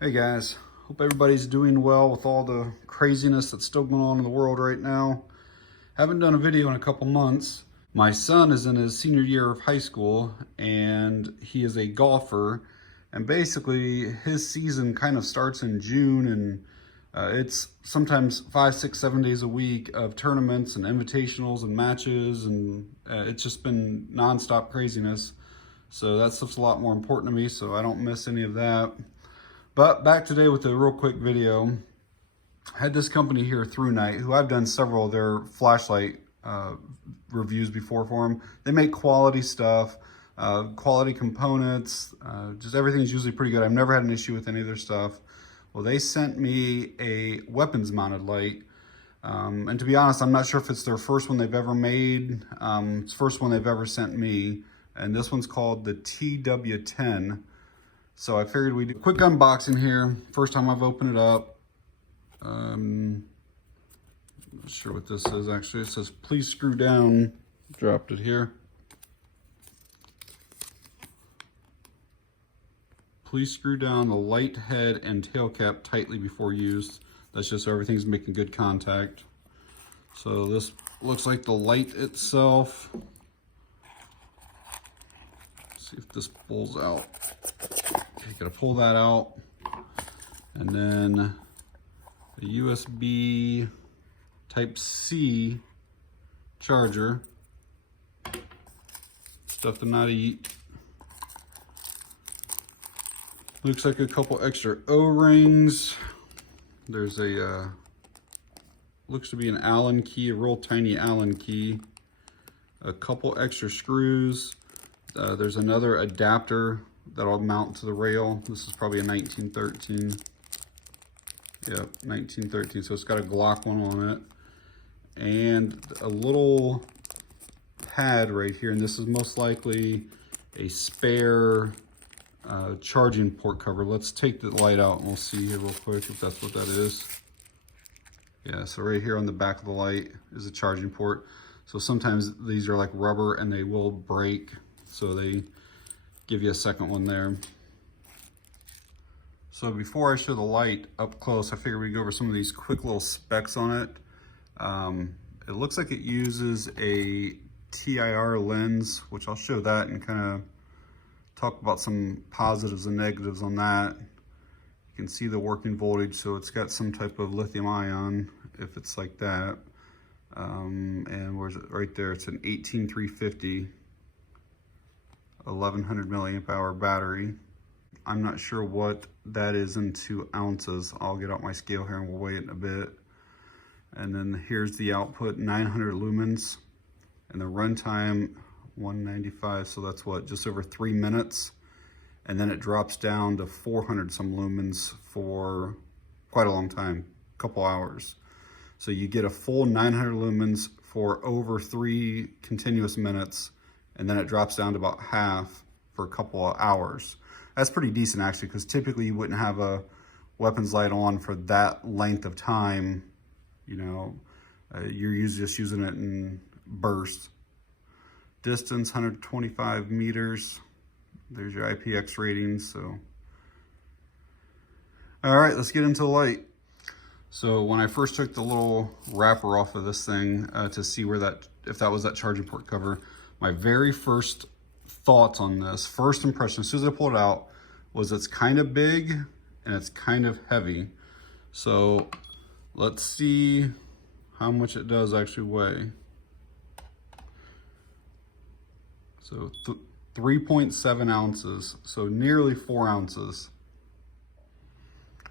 Hey guys, hope everybody's doing well with all the craziness that's still going on in the world right now. Haven't done a video in a couple months. My son is in his senior year of high school and he is a golfer, and basically his season kind of starts in June, and it's sometimes 5, 6, 7 days a week of tournaments and invitationals and matches, and it's just been nonstop craziness. So that stuff's a lot more important to me, so I don't miss any of that. But back today with a real quick video. I had this company here, Thrunite, who I've done several of their flashlight reviews before for them. They make quality stuff, quality components, just everything's usually pretty good. I've never had an issue with any of their stuff. Well, they sent me a weapons mounted light. And to be honest, I'm not sure if it's their first one they've ever made. It's the first one they've ever sent me. And this one's called the TW10. So I figured we'd do a quick unboxing here. First time I've opened it up. I'm not sure what this is actually. It says, please screw down. Dropped it here. Please screw down the light head and tail cap tightly before use. That's just so everything's making good contact. So this looks like the light itself. Let's see if this pulls out. Okay, gotta pull that out. And then the USB Type-C charger. Stuff to not eat. Looks like a couple extra O-rings. There's a, looks to be an Allen key, a real tiny Allen key. A couple extra screws. There's another adapter that'll mount to the rail. This is probably a 1913. Yep, 1913. So it's got a Glock one on it. And a little pad right here. And this is most likely a spare charging port cover. Let's take the light out and we'll see here real quick if that's what that is. Yeah, so right here on the back of the light is a charging port. So sometimes these are like rubber and they will break. So they give you a second one there. So before I show the light up close, I figured we'd go over some of these quick little specs on it. It looks like it uses a TIR lens, which I'll show that and kind of talk about some positives and negatives on that. You can see the working voltage, so it's got some type of lithium ion if it's like that. And where's it? Right there, it's an 18350. 1100 milliamp hour battery. I'm not sure what that is into ounces. I'll get out my scale here and we'll weigh it in a bit. And then here's the output, 900 lumens, and the runtime 195. So that's what, just over 3 minutes. And then it drops down to 400 some lumens for quite a long time, a couple hours. So you get a full 900 lumens for over 3 continuous minutes. And then it drops down to about half for a couple of hours. That's pretty decent actually, because typically you wouldn't have a weapons light on for that length of time. You know, you're usually just using it in bursts. Distance, 125 meters. There's your IPX ratings, so. All right, let's get into the light. So when I first took the little wrapper off of this thing to see where that, if that was that charging port cover, my very first thoughts on this, first impression, as soon as I pulled it out, was it's kind of big and it's kind of heavy. So let's see how much it does actually weigh. So 3.7 ounces, so nearly 4 ounces.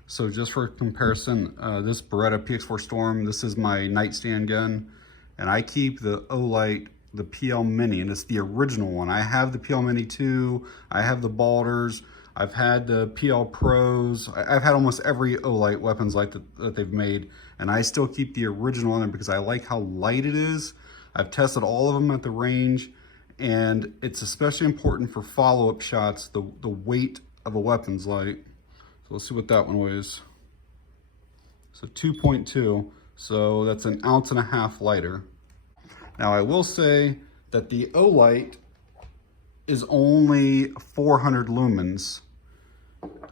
So just for comparison, this Beretta PX4 Storm, this is my nightstand gun, and I keep the Olight, the PL Mini, and it's the original one. I have the PL Mini 2, I have the Balders, I've had the PL Pros, I've had almost every Olight weapons light that they've made, and I still keep the original in there because I like how light it is. I've tested all of them at the range, and it's especially important for follow-up shots, the weight of a weapons light. So let's see what that one weighs. So 2.2, so that's an ounce and a half lighter. Now I will say that the Olight is only 400 lumens,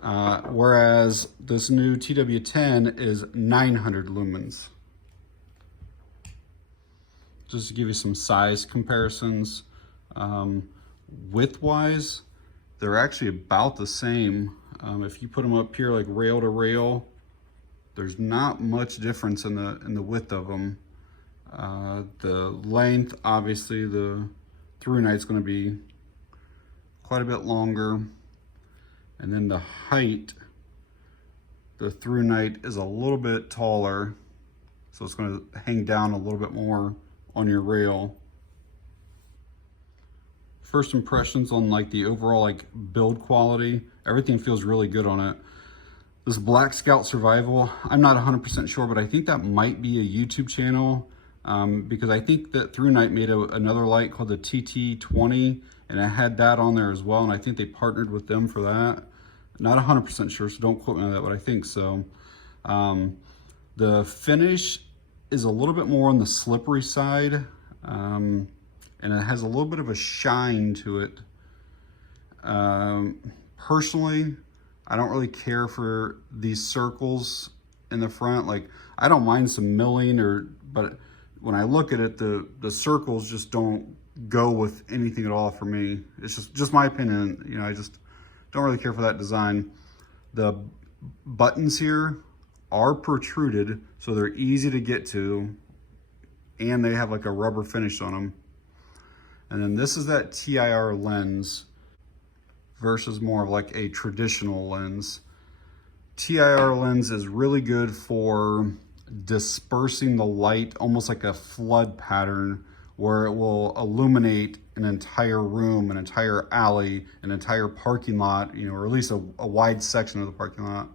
whereas this new TW10 is 900 lumens. Just to give you some size comparisons, width-wise, they're actually about the same. If you put them up here like rail to rail, there's not much difference in the width of them. The length, obviously, the Thrunite's going to be quite a bit longer, and then the height, the Thrunite is a little bit taller, so it's going to hang down a little bit more on your rail. First impressions on like the overall like build quality, everything feels really good on it. This Black Scout Survival, I'm not 100% sure, but I think that might be a YouTube channel, because I think that Thrunite made another light called the TT20, and it had that on there as well, and I think they partnered with them for that. Not 100% sure, so don't quote me on that, but I think so. The finish is a little bit more on the slippery side, and it has a little bit of a shine to it. Personally, I don't really care for these circles in the front. Like, I don't mind some milling, but when I look at it, the circles just don't go with anything at all for me. It's just my opinion. You know, I just don't really care for that design. The buttons here are protruded, so they're easy to get to, and they have like a rubber finish on them. And then this is that TIR lens versus more of like a traditional lens. TIR lens is really good for dispersing the light, almost like a flood pattern, where it will illuminate an entire room, an entire alley, an entire parking lot, you know, or at least a wide section of the parking lot.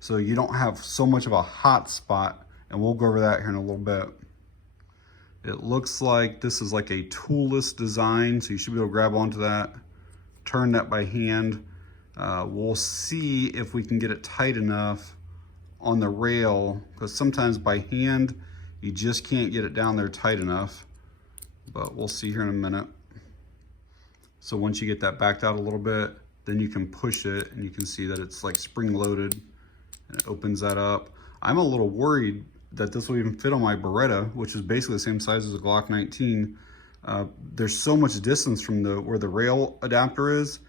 So you don't have so much of a hot spot, and we'll go over that here in a little bit. It looks like this is like a toolless design, so you should be able to grab onto that, turn that by hand. We'll see if we can get it tight enough on the rail, because sometimes by hand, you just can't get it down there tight enough, but we'll see here in a minute. So once you get that backed out a little bit, then you can push it, and you can see that it's like spring-loaded, and it opens that up. I'm a little worried that this will even fit on my Beretta, which is basically the same size as a Glock 19. There's so much distance from where the rail adapter is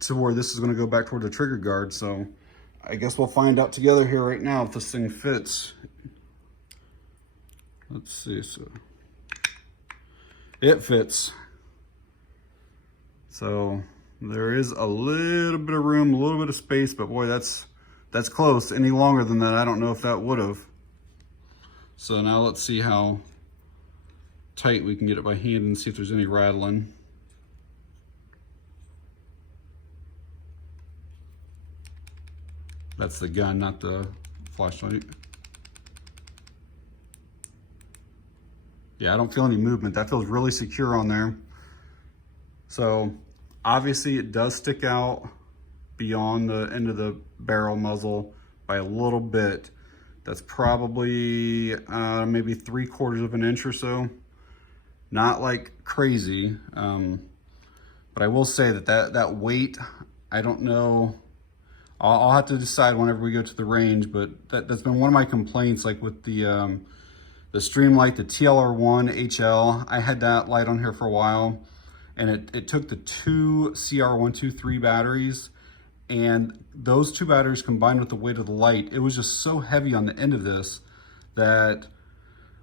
to where this is going to go back toward the trigger guard. So I guess we'll find out together here right now if this thing fits. Let's see. So it fits. So there is a little bit of room, a little bit of space, but boy, that's close. Any longer than that, I don't know if that would have. So now let's see how tight we can get it by hand and see if there's any rattling. That's the gun, not the flashlight. Yeah, I don't feel any movement. That feels really secure on there. So obviously it does stick out beyond the end of the barrel muzzle by a little bit. That's probably maybe 3/4 of an inch or so. Not like crazy, but I will say that weight, I don't know. I'll have to decide whenever we go to the range, but that's been one of my complaints, like with the Streamlight, the TLR1 HL. I had that light on here for a while, and it took the two CR123 batteries, and those two batteries combined with the weight of the light, it was just so heavy on the end of this that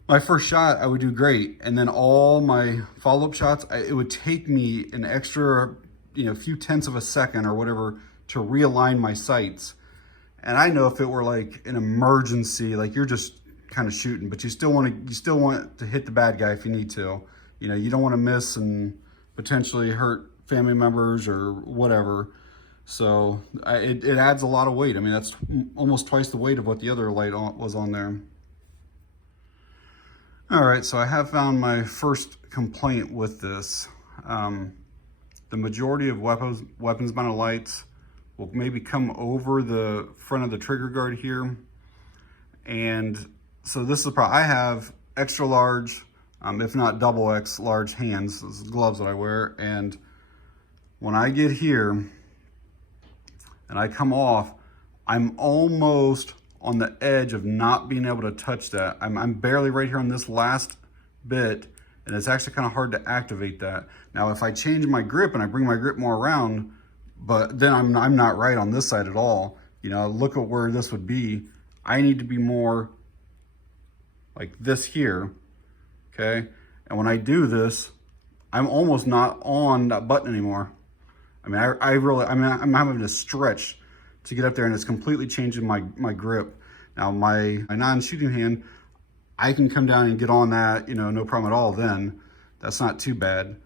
my first shot, I would do great. And then all my follow-up shots, it would take me an extra, few tenths of a second or whatever to realign my sights. And I know if it were like an emergency, like you're just kind of shooting, but you still want to hit the bad guy if you need to. You don't want to miss and potentially hurt family members or whatever. So it adds a lot of weight. I mean, that's almost twice the weight of what the other light was on there. All right, so I have found my first complaint with this. The majority of weapons mounted lights will maybe come over the front of the trigger guard here. And so this is the problem. I have extra large, if not double X large hands. Those are gloves that I wear. And when I get here, and I come off, I'm almost on the edge of not being able to touch that. I'm barely right here on this last bit, and it's actually kind of hard to activate that. Now, if I change my grip and I bring my grip more around, but then I'm not right on this side at all. You know, look at where this would be. I need to be more like this here, okay? And when I do this, I'm almost not on that button anymore. I mean, I'm having to stretch to get up there, and it's completely changing my grip. Now, my non-shooting hand, I can come down and get on that, you know, no problem at all then. That's not too bad.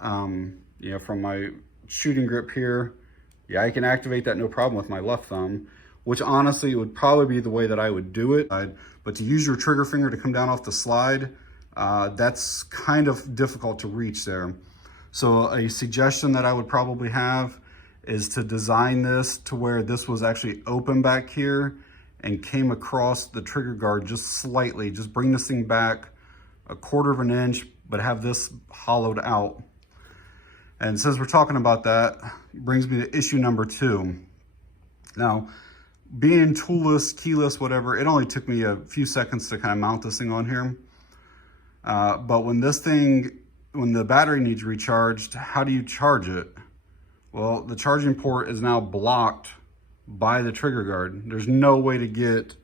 You know, from my shooting grip here, yeah, I can activate that no problem with my left thumb, which honestly would probably be the way that I would do it. But to use your trigger finger to come down off the slide, that's kind of difficult to reach there. So a suggestion that I would probably have is to design this to where this was actually open back here and came across the trigger guard just slightly. Just bring this thing back 1/4 of an inch, but have this hollowed out. And since we're talking about that, brings me to issue number 2. Now, being toolless, keyless, whatever, it only took me a few seconds to kind of mount this thing on here. But when the battery needs recharged, how do you charge it? Well, the charging port is now blocked by the trigger guard. There's no way to get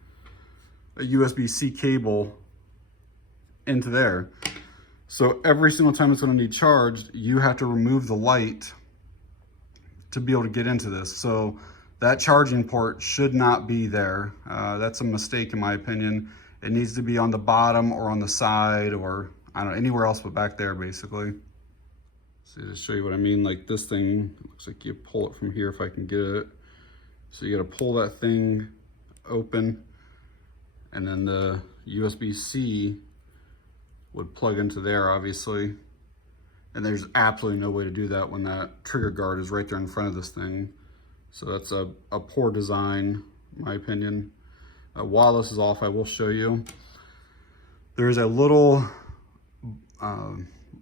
a USB-C cable into there. So every single time it's going to need charged, you have to remove the light to be able to get into this. So that charging port should not be there. That's a mistake in my opinion. It needs to be on the bottom or on the side, or I don't know, anywhere else but back there basically. So to show you what I mean, like this thing, looks like you pull it from here if I can get it. So you got to pull that thing open, and then the USB-C would plug into there obviously. And there's absolutely no way to do that when that trigger guard is right there in front of this thing. So that's a poor design, in my opinion. While this is off, I will show you. There's a little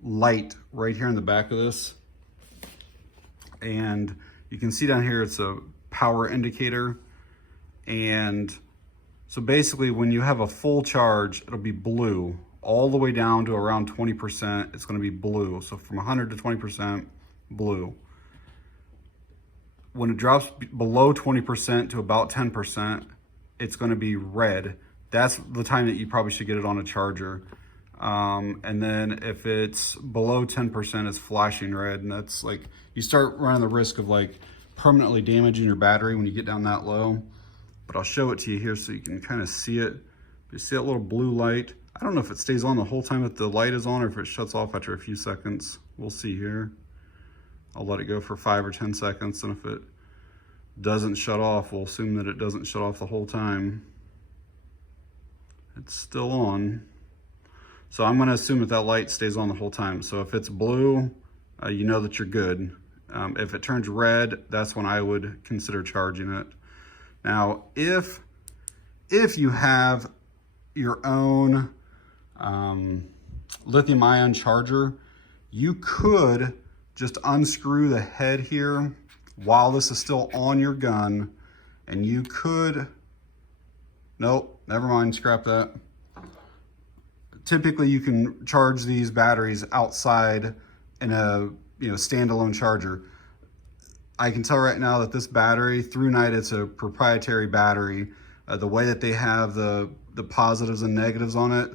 light right here in the back of this. And you can see down here, it's a power indicator. And so basically when you have a full charge, it'll be blue. All the way down to around 20%, it's gonna be blue. So from 100 to 20%, blue. When it drops below 20% to about 10%, it's gonna be red. That's the time that you probably should get it on a charger. And then if it's below 10%, it's flashing red. And that's like, you start running the risk of like permanently damaging your battery when you get down that low. But I'll show it to you here so you can kind of see it. You see that little blue light? I don't know if it stays on the whole time that the light is on or if it shuts off after a few seconds. We'll see here. I'll let it go for 5 or 10 seconds, and if it doesn't shut off, we'll assume that it doesn't shut off the whole time. It's still on. So I'm gonna assume that that light stays on the whole time. So if it's blue, you know that you're good. If it turns red, that's when I would consider charging it. Now, if you have your own lithium ion charger, you could just unscrew the head here while this is still on your gun, and you could, nope, never mind, scrap that. Typically you can charge these batteries outside in a standalone charger. I can tell right now that this battery, Thrunite, it's a proprietary battery. The way that they have the positives and negatives on it,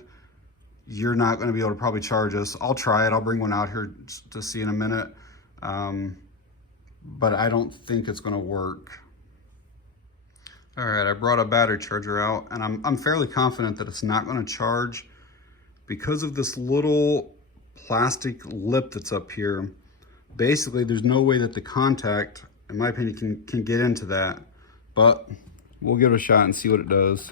you're not going to be able to probably charge this. I'll try it. I'll bring one out here to see in a minute. But I don't think it's going to work. All right, I brought a battery charger out, and I'm fairly confident that it's not going to charge because of this little plastic lip that's up here. Basically, there's no way that the contact, in my opinion, can get into that. But we'll give it a shot and see what it does.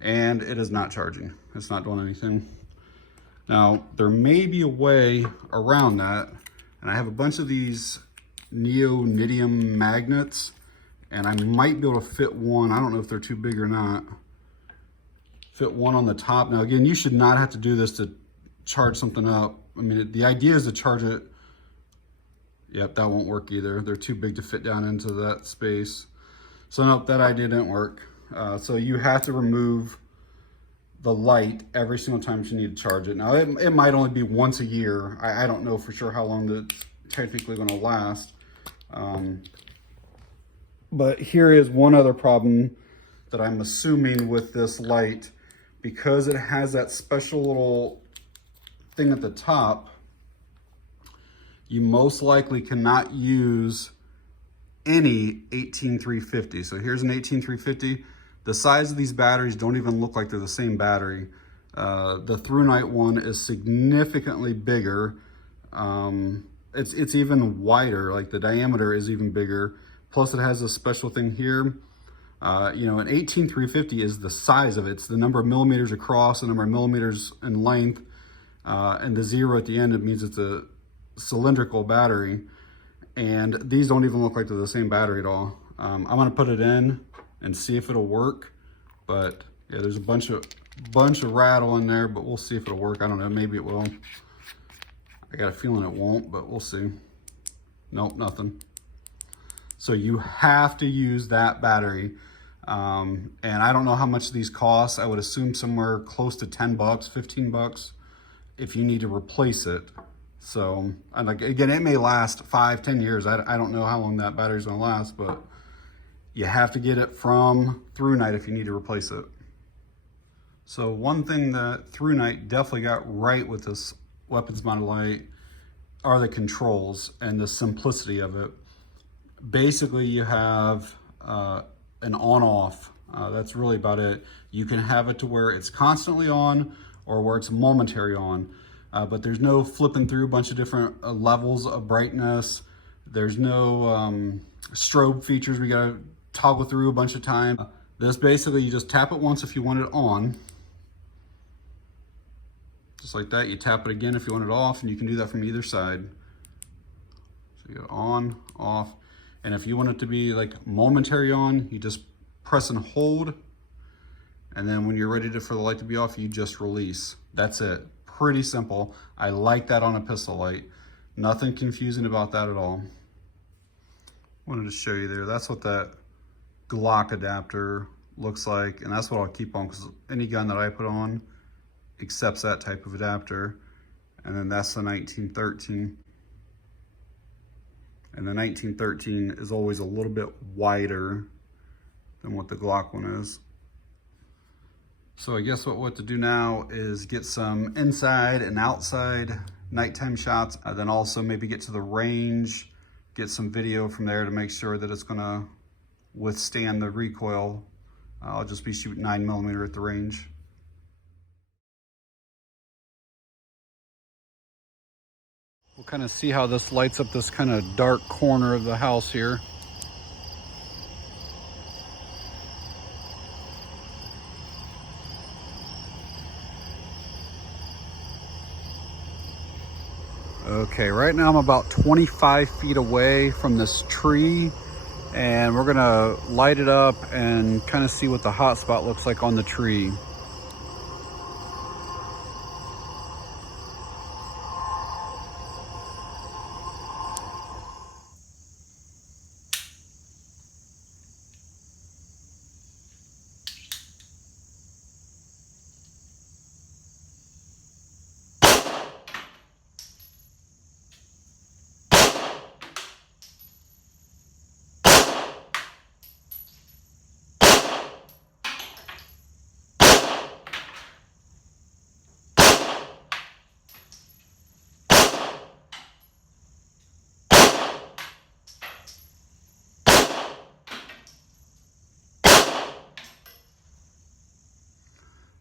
And it is not charging. It's not doing anything. Now, there may be a way around that. And I have a bunch of these neodymium magnets, and I might be able to fit one. I don't know if they're too big or not. Fit one on the top. Now, again, you should not have to do this to charge something up. I mean, the idea is to charge it, Yep, that won't work either. They're too big to fit down into that space. So nope, that idea didn't work. So you have to remove the light every single time you need to charge it. Now it might only be once a year. I don't know for sure how long that's technically gonna last. But here is one other problem that I'm assuming with this light. Because it has that special little thing at the top, you most likely cannot use any 18350. So here's an 18350. The size of these batteries don't even look like they're the same battery. The Thrunite one is significantly bigger. It's even wider, like the diameter is even bigger. Plus it has a special thing here. You know, an 18350 is the size of it. It's the number of millimeters across, the number of millimeters in length, and the 0 at the end, it means it's a cylindrical battery. And these don't even look like they're the same battery at all. I'm gonna put it in and see if it'll work. But yeah, there's a bunch of rattle in there, but we'll see if it'll work. I don't know, maybe it will. I got a feeling it won't, but we'll see. Nope, nothing. So you have to use that battery. And I don't know how much these cost. I would assume somewhere close to 10 bucks, 15 bucks if you need to replace it. So, and like, again, it may last 5-10 years. I don't know how long that battery's gonna last, but you have to get it from Thrunite if you need to replace it. So one thing that Thrunite definitely got right with this weapons mounted light are the controls and the simplicity of it. Basically, you have an on-off. That's really about it. You can have it to where it's constantly on or where it's momentary on, but there's no flipping through a bunch of different levels of brightness. There's no strobe features we gotta toggle through a bunch of times. This basically, you just tap it once if you want it on. Just like that, you tap it again if you want it off, and you can do that from either side. So you go on, off. And if you want it to be like momentary on, you just press and hold. And then when you're ready for the light to be off, you just release. That's it. Pretty simple. I like that on a pistol light. Nothing confusing about that at all. Wanted to show you there. That's what that Glock adapter looks like. And that's what I'll keep on, because any gun that I put on accepts that type of adapter. And then that's the 1913. And the 1913 is always a little bit wider than what the Glock one is. So I guess what to do now is get some inside and outside nighttime shots, and then also maybe get to the range, get some video from there to make sure that it's gonna withstand the recoil. I'll just be shooting 9mm at the range. We'll kind of see how this lights up this kind of dark corner of the house here. Okay, right now I'm about 25 feet away from this tree, and we're gonna light it up and kind of see what the hot spot looks like on the tree.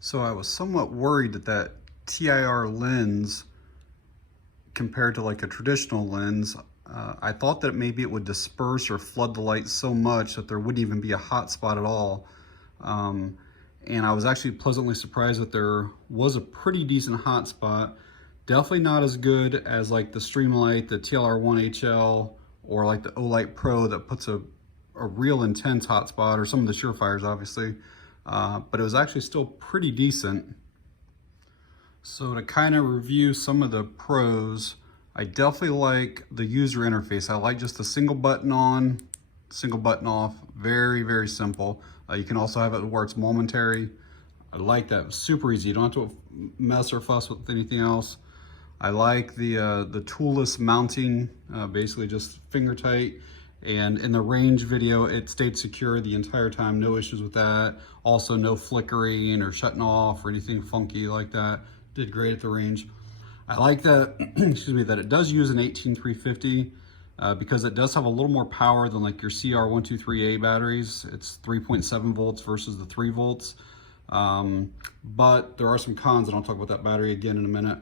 So I was somewhat worried that TIR lens, compared to like a traditional lens, I thought that maybe it would disperse or flood the light so much that there wouldn't even be a hot spot at all. And I was actually pleasantly surprised that there was a pretty decent hot spot. Definitely not as good as like the Streamlight, the TLR1HL, or like the Olight Pro that puts a real intense hot spot, or some of the Surefires obviously. But it was actually still pretty decent. So to kind of review some of the pros, I definitely like the user interface. I like just a single button on, single button off. Very, very simple. You can also have it where it's momentary. I like that. Super easy. You don't have to mess or fuss with anything else. I like the toolless mounting, basically just finger tight. And in the range video, it stayed secure the entire time. No issues with that. Also, no flickering or shutting off or anything funky like that. Did great at the range. I like that, excuse me, that it does use an 18350 because it does have a little more power than like your CR123A batteries. It's 3.7 volts versus the 3 volts. But there are some cons, and I'll talk about that battery again in a minute.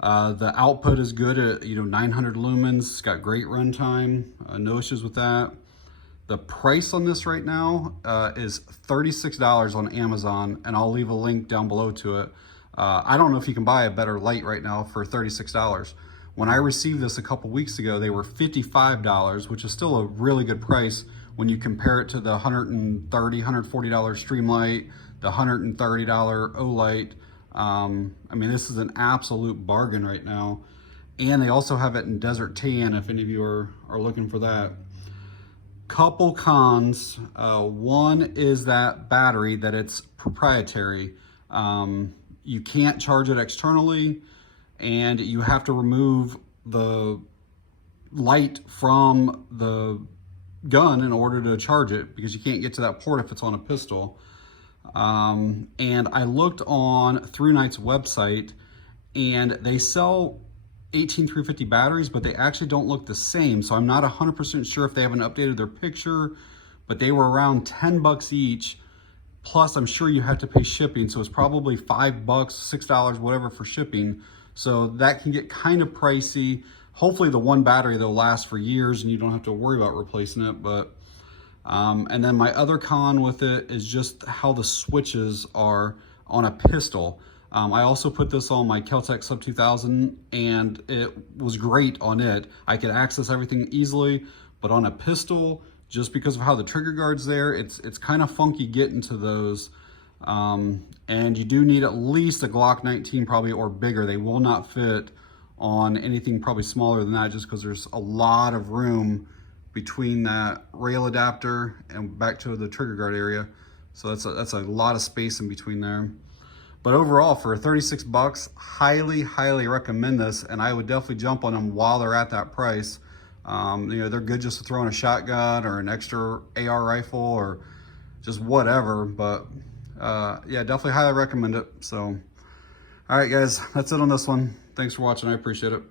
The output is good at 900 lumens. It's got great runtime. No issues with that. The price on this right now is $36 on Amazon, and I'll leave a link down below to it. I don't know if you can buy a better light right now for $36. When I received this a couple weeks ago, they were $55, which is still a really good price when you compare it to the $130, $140 stream light, the $130 Olight. I mean, this is an absolute bargain right now. And they also have it in Desert Tan if any of you are looking for that. Couple cons. One is that battery, that it's proprietary. You can't charge it externally, and you have to remove the light from the gun in order to charge it because you can't get to that port if it's on a pistol. And I looked on Thrunite's website, and they sell 18350 batteries, but they actually don't look the same. So I'm not 100% sure if they haven't updated their picture, but they were around 10 bucks each. Plus, I'm sure you have to pay shipping. So it's probably $5, $6, whatever for shipping. So that can get kind of pricey. Hopefully the one battery, they'll last for years and you don't have to worry about replacing it. But and then my other con with it is just how the switches are on a pistol. I also put this on my Kel-Tec Sub 2000 and it was great on it. I could access everything easily, but on a pistol, just because of how the trigger guard's there, it's kind of funky getting to those. And you do need at least a Glock 19 probably or bigger. They will not fit on anything probably smaller than that just because there's a lot of room between that rail adapter and back to the trigger guard area. So that's a lot of space in between there. But overall, for 36 bucks, highly, highly recommend this, and I would definitely jump on them while they're at that price. They're good just to throw in a shotgun or an extra AR rifle or just whatever, but yeah, definitely highly recommend it. So, all right, guys, that's it on this one. Thanks for watching. I appreciate it.